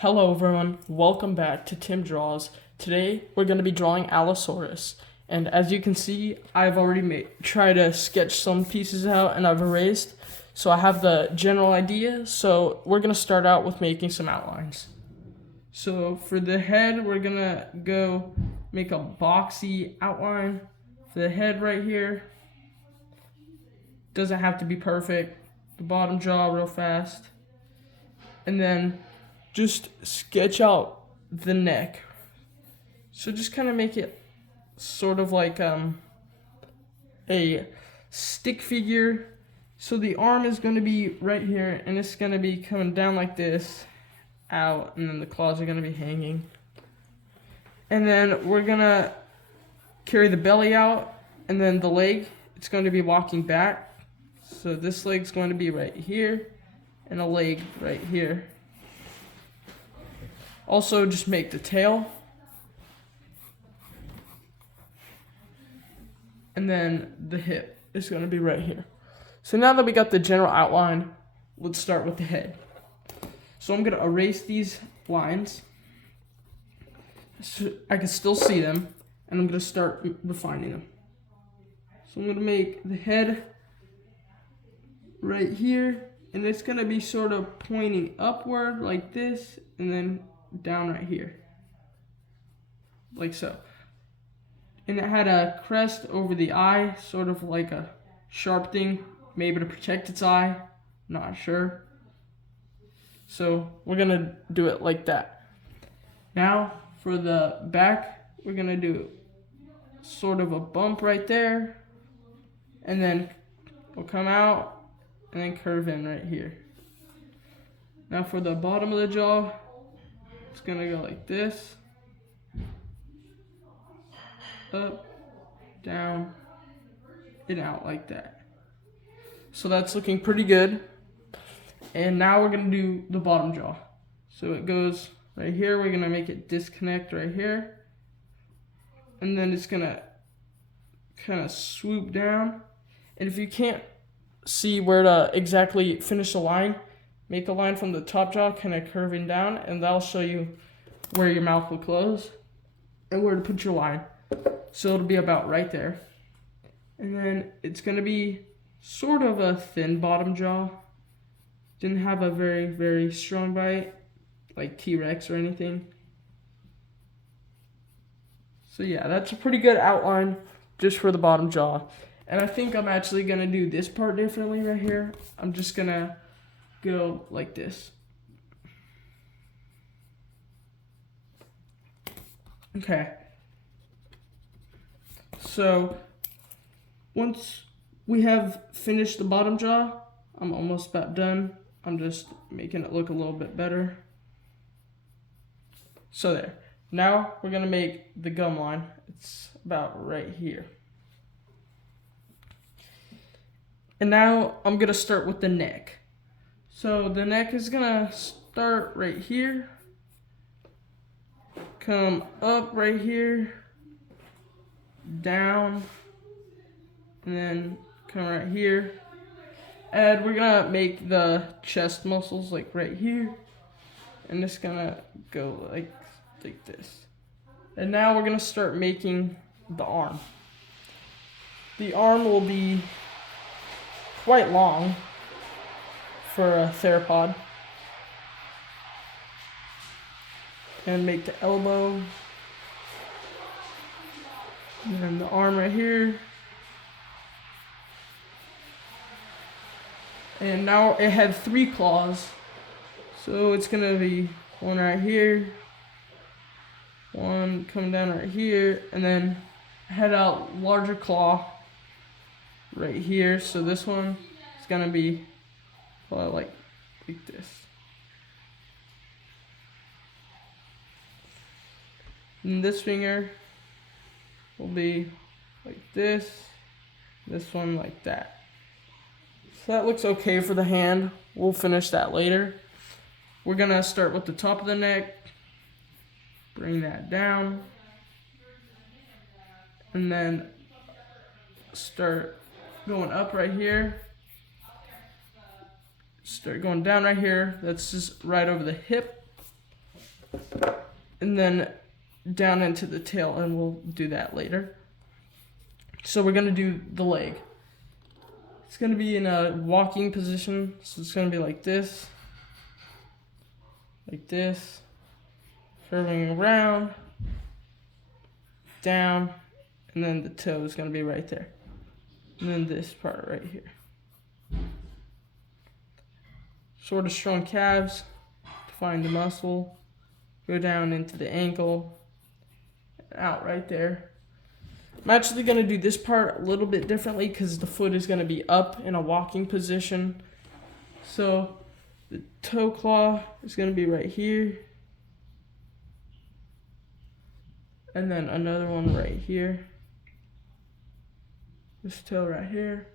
Hello everyone, welcome back to Tim Draws. Today we're going to be drawing Allosaurus. And as you can see, I've already tried to sketch some pieces out and I've erased. So I have the general idea, so we're going to start out with making some outlines. So for the head, we're going to go make a boxy outline for the head right here. Doesn't have to be perfect. The bottom jaw real fast. And then just sketch out the neck. So just kind of make it sort of like a stick figure. So the arm is going to be right here, and it's going to be coming down like this, out, and then the claws are going to be hanging. And then we're going to carry the belly out, and then the leg, it's going to be walking back. So this leg's going to be right here, and a leg right here. Also, just make the tail. And then the hip is going to be right here. So now that we got the general outline, let's start with the head. So I'm going to erase these lines so I can still see them, and I'm going to start refining them. So I'm going to make the head right here, and it's going to be sort of pointing upward like this, and then down right here, like so. And it had a crest over the eye, sort of like a sharp thing, maybe to protect its eye, not sure. So we're gonna do it like that. Now for the back, we're gonna do sort of a bump right there, and then we'll come out and then curve in right here. Now for the bottom of the jaw, it's gonna go like this, up, down, and out like that. So that's looking pretty good. And now we're gonna do the bottom jaw. So it goes right here, we're gonna make it disconnect right here. And then it's gonna kind of swoop down. And if you can't see where to exactly finish the line, make a line from the top jaw kind of curving down, and that'll show you where your mouth will close and where to put your line. So it'll be about right there. And then it's going to be sort of a thin bottom jaw. Didn't have a very, very strong bite like T-Rex or anything. So yeah, that's a pretty good outline just for the bottom jaw. And I think I'm actually going to do this part differently right here. I'm just going to go like this. Okay. So once we have finished the bottom jaw, I'm almost about done. I'm just making it look a little bit better. So there. Now we're going to make the gum line. It's about right here. And now I'm going to start with the neck. So the neck is going to start right here, come up right here, down, and then come right here. And we're going to make the chest muscles like right here. And it's going to go like this. And now we're going to start making the arm. The arm will be quite long for a theropod. And make the elbow. And then the arm right here. And now it had 3 claws. So it's gonna be one right here, one coming down right here, and then I had a larger claw right here. So this one is gonna be like this. And this finger will be like this one like that. So that looks okay for the hand. We'll finish that later. We're gonna start with the top of the neck, bring that down, and then start going up right here. Start going down right here. That's just right over the hip. and then down into the tail, and we'll do that later. So we're gonna do the leg. It's gonna be in a walking position, so it's gonna be like this, curving around, down, and then the toe is gonna be right there. And then this part right here. Sort of strong calves, find the muscle, go down into the ankle, out right there. I'm actually going to do this part a little bit differently because the foot is going to be up in a walking position. So the toe claw is going to be right here. And then another one right here. This toe right here.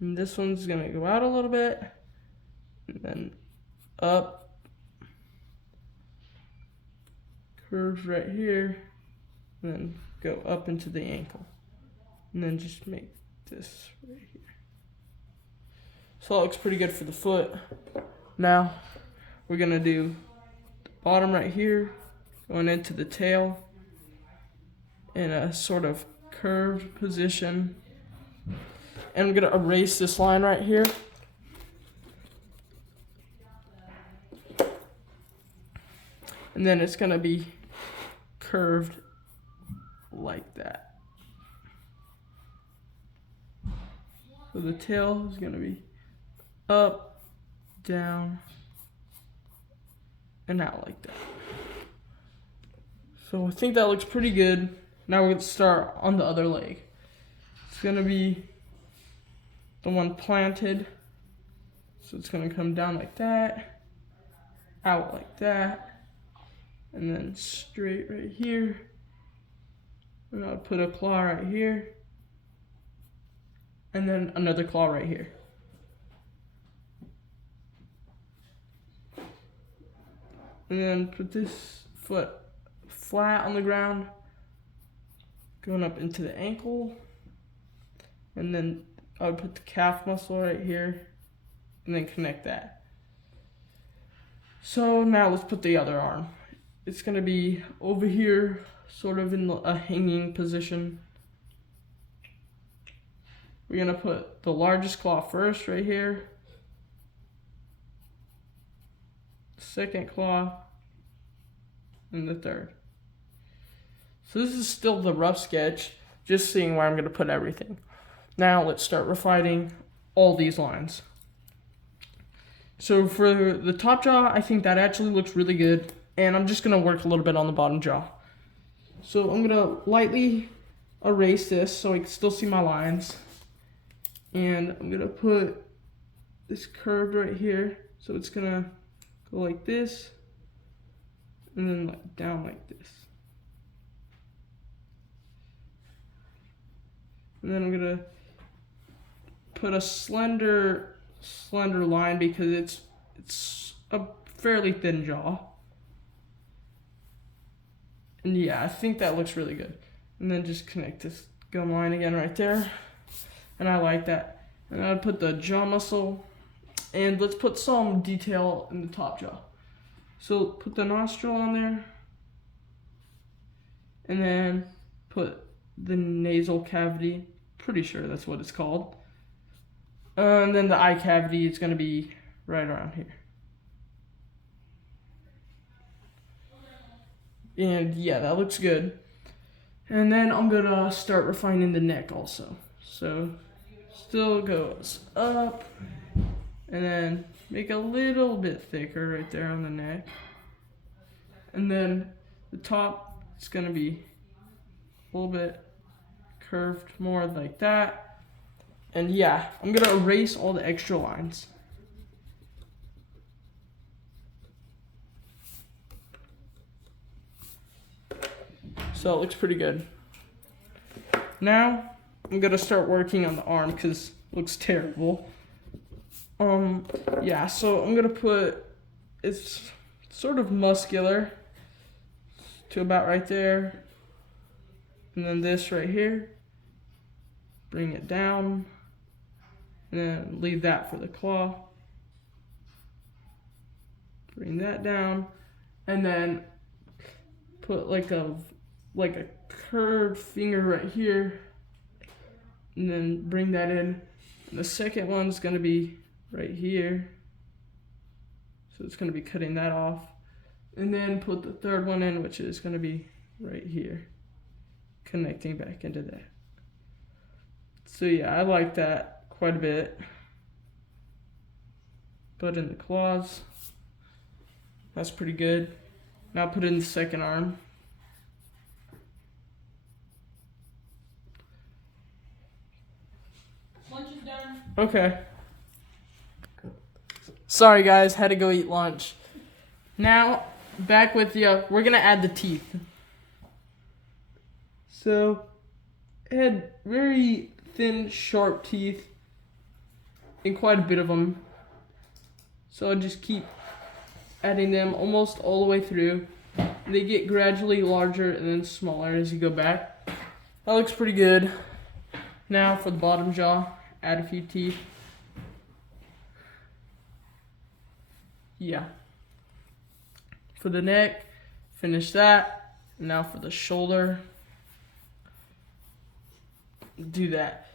And this one's going to go out a little bit. And then up. Curves right here. And then go up into the ankle. And then just make this right here. So that looks pretty good for the foot. Now we're going to do the bottom right here, going into the tail in a sort of curved position. And I'm going to erase this line right here. And then it's going to be curved like that. So the tail is going to be up, down, and out like that. So I think that looks pretty good. Now we're going to start on the other leg. It's going to be the one planted. So it's going to come down like that, out like that, and then straight right here. And I'll put a claw right here. And then another claw right here. And then put this foot flat on the ground, going up into the ankle. And then I would put the calf muscle right here, and then connect that. So now let's put the other arm. It's gonna be over here, sort of in a hanging position. We're gonna put the largest claw first right here. Second claw, and the third. So this is still the rough sketch, just seeing where I'm gonna put everything. Now let's start refining all these lines. So for the top jaw, I think that actually looks really good, and I'm just gonna work a little bit on the bottom jaw. So I'm gonna lightly erase this so I can still see my lines. And I'm gonna put this curved right here. So it's gonna go like this, and then like down like this. And then I'm gonna put a slender line because it's a fairly thin jaw. And yeah, I think that looks really good. And then just connect this gum line again right there. And I like that. And I'd put the jaw muscle, and let's put some detail in the top jaw. So put the nostril on there, and then put the nasal cavity. Pretty sure that's what it's called. And then the eye cavity is gonna be right around here. And yeah, that looks good. And then I'm gonna start refining the neck also. So still goes up, and then make a little bit thicker right there on the neck. And then the top is gonna be a little bit curved more like that. And yeah, I'm gonna erase all the extra lines. So it looks pretty good. Now I'm gonna start working on the arm because it looks terrible. Yeah, so I'm gonna put, it's sort of muscular to about right there. And then this right here. Bring it down. And then leave that for the claw. Bring that down. And then put like a curved finger right here, and then bring that in. And the second one's gonna be right here. So it's gonna be cutting that off. And then put the third one in, which is gonna be right here, connecting back into that. So yeah, I like that quite a bit. Put in the claws. That's pretty good. Now put in the second arm. Lunch is done. Okay. Sorry guys, had to go eat lunch. Now, back with you. We're gonna add the teeth. So, it had very thin, sharp teeth, and quite a bit of them. So I just keep adding them almost all the way through. They get gradually larger and then smaller as you go back. That looks pretty good. Now for the bottom jaw, add a few teeth. Yeah. For the neck, finish that. Now for the shoulder, do that.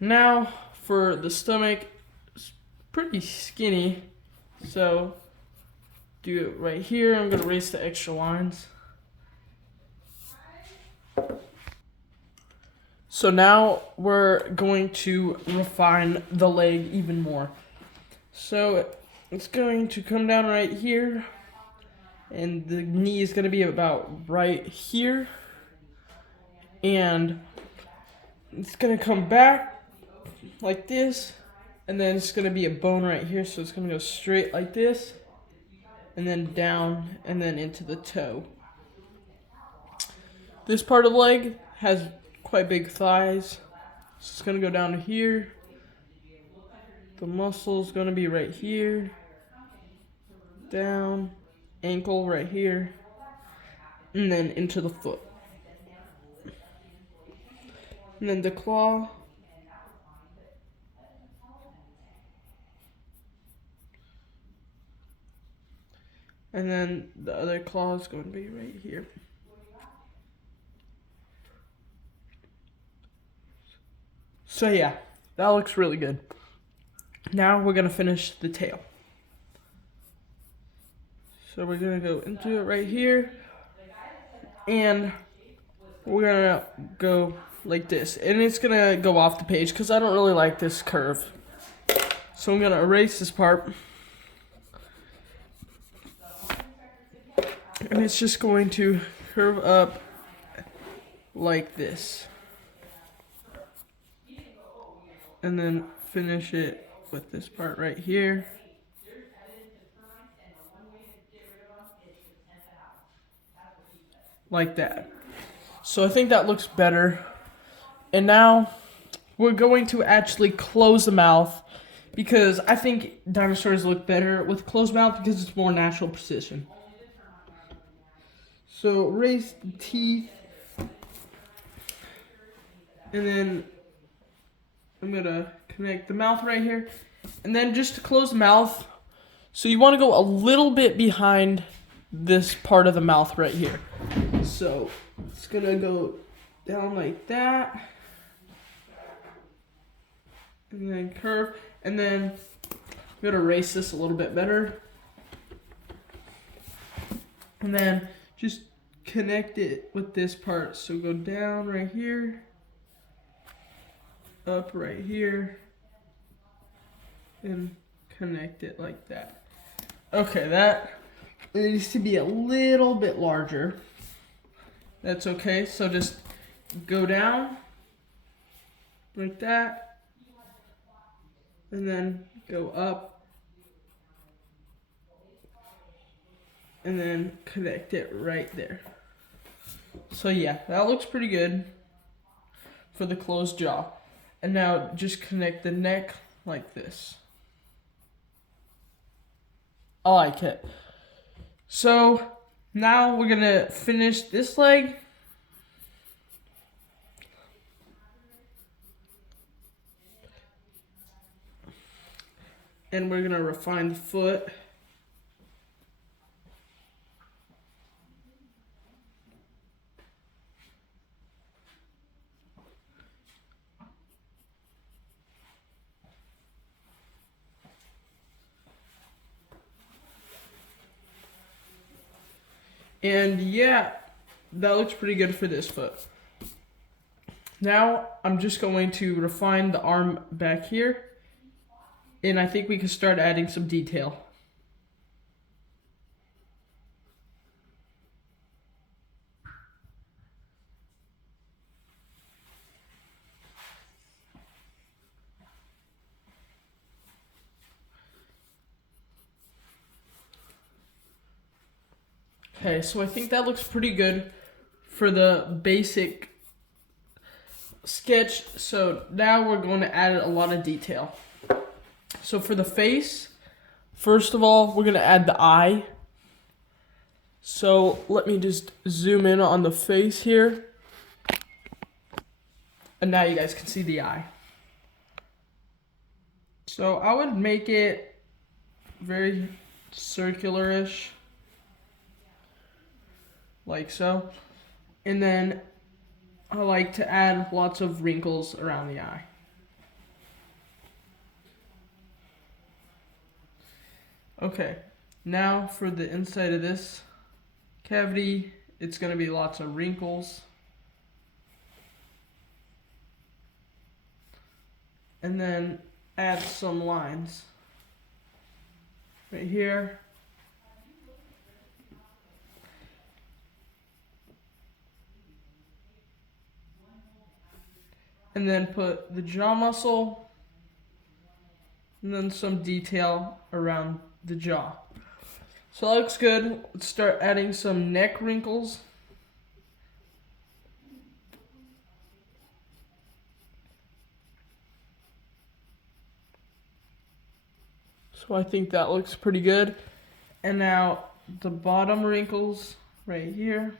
Now for the stomach, it's pretty skinny, so do it right here. I'm gonna erase the extra lines. So now we're going to refine the leg even more. So it's going to come down right here, and the knee is going to be about right here, and it's going to come back like this, and then it's going to be a bone right here, so it's going to go straight like this, and then down, and then into the toe. This part of the leg has quite big thighs, so it's going to go down to here. The muscle is going to be right here, down, ankle right here, and then into the foot. And then the claw. And then the other claw is going to be right here. So yeah, that looks really good. Now we're going to finish the tail. So we're going to go into it right here. And we're going to go like this. And it's going to go off the page because I don't really like this curve. So I'm going to erase this part. And it's just going to curve up like this. And then finish it with this part right here. Like that. So I think that looks better. And now we're going to actually close the mouth, because I think dinosaurs look better with closed mouth because it's more natural precision. So erase the teeth, and then I'm gonna connect the mouth right here, and then just to close the mouth, so you want to go a little bit behind this part of the mouth right here. So it's gonna go down like that, and then curve, and then I'm gonna erase this a little bit better, and then just connect it with this part. So go down right here, up right here, and connect it like that. Okay, that needs to be a little bit larger. That's okay, so just go down like that, and then go up, and then connect it right there. So yeah, that looks pretty good for the closed jaw. And now just connect the neck like this. I like it. So now we're gonna finish this leg. And we're gonna refine the foot. And yeah, that looks pretty good for this foot. Now I'm just going to refine the arm back here, and I think we can start adding some detail. Okay, so I think that looks pretty good for the basic sketch. So now we're going to add a lot of detail. So for the face, first of all, we're going to add the eye. So let me just zoom in on the face here. And now you guys can see the eye. So I would make it very circular-ish, like so. And then I like to add lots of wrinkles around the eye. Okay, now for the inside of this cavity, it's going to be lots of wrinkles. And then add some lines right here. And then put the jaw muscle, and then some detail around the jaw. So that looks good. Let's start adding some neck wrinkles. So I think that looks pretty good. And now the bottom wrinkles right here.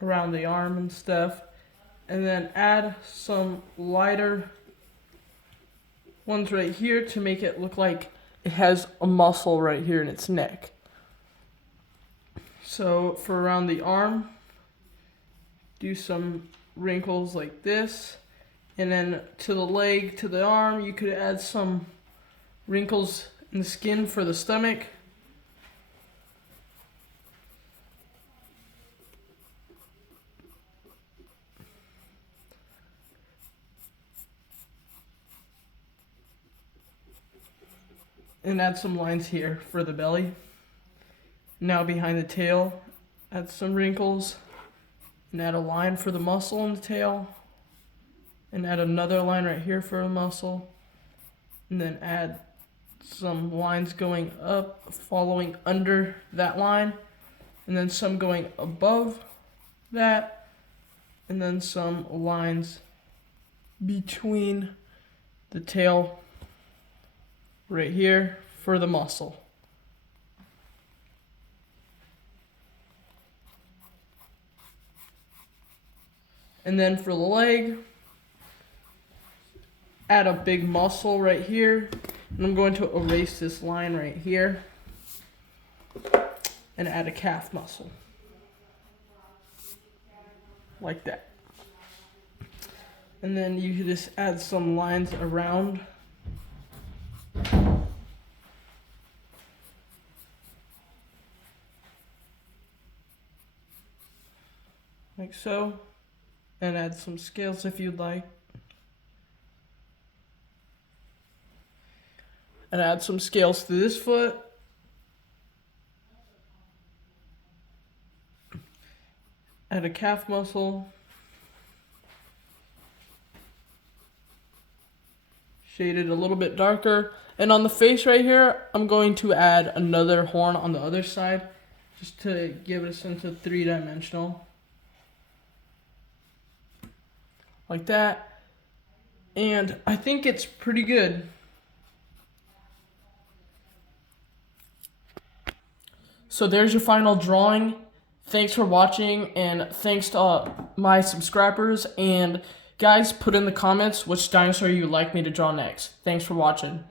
Around the arm and stuff. And then add some lighter ones right here to make it look like it has a muscle right here in its neck. So for around the arm, do some wrinkles like this. And then to the leg, to the arm, you could add some wrinkles in the skin for the stomach. And add some lines here for the belly. Now behind the tail, add some wrinkles. And add a line for the muscle in the tail. And add another line right here for a muscle. And then add some lines going up, following under that line. And then some going above that. And then some lines between the tail right here for the muscle. And then for the leg, add a big muscle right here. And I'm going to erase this line right here and add a calf muscle. Like that. And then you can just add some lines around. Like so. And add some scales if you'd like. And add some scales to this foot. Add a calf muscle. Shade it a little bit darker. And on the face right here, I'm going to add another horn on the other side, just to give it a sense of three-dimensional. Like that. And I think it's pretty good. So there's your final drawing. Thanks for watching, and thanks to my subscribers. And guys, put in the comments which dinosaur you'd like me to draw next. Thanks for watching.